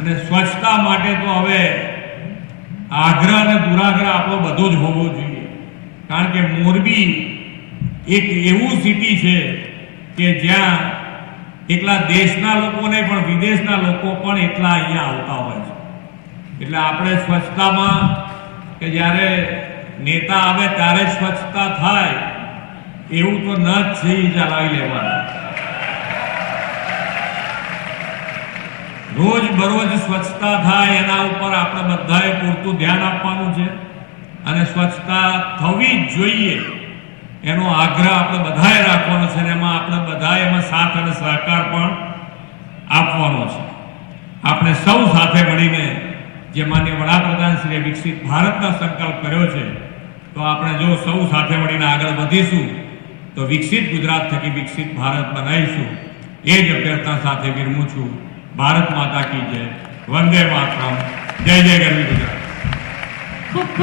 અને સ્વચ્છતા માટે તો હવે આગ્રહ અને દુરાગ્રહ આપણો બધો જ હોવો જોઈએ, કારણ કે મોરબી એક એવું સિટી છે કે જ્યાં એકલા દેશના લોકો નહીં પણ વિદેશના લોકો પણ એટલા અહીંયા આવતા હોય છે. એટલે આપણે સ્વચ્છતામાં કે જ્યારે નેતા આવે ત્યારે જ સ્વચ્છતા થાય એવું તો ન જ છે, ચલાવી લેવાનું. રોજ બરોજ સ્વચ્છતા થાય એના ઉપર આપણે બધાએ પૂરતું ધ્યાન આપવાનું છે અને સ્વચ્છતા થવી જ જોઈએ એનો આગ્રહ આપણે બધાએ રાખવાનો છે અને એમાં આપણે બધાએ એમાં સાથ અને સહકાર પણ આપવાનો છે. આપણે સૌ સાથે મળીને જે માનનીય વડાપ્રધાન શ્રીએ વિકસિત ભારતનો સંકલ્પ કર્યો છે, તો આપણે જો સૌ સાથે મળીને આગળ વધીશું તો વિકસિત ગુજરાત થકી વિકસિત ભારત બનાવીશું. એ જ અભ્યર્થના સાથે વિરમું છું. ભારત માતા કી જય. વંદે માતરમ. જય જય ગરવી ગુજરાત.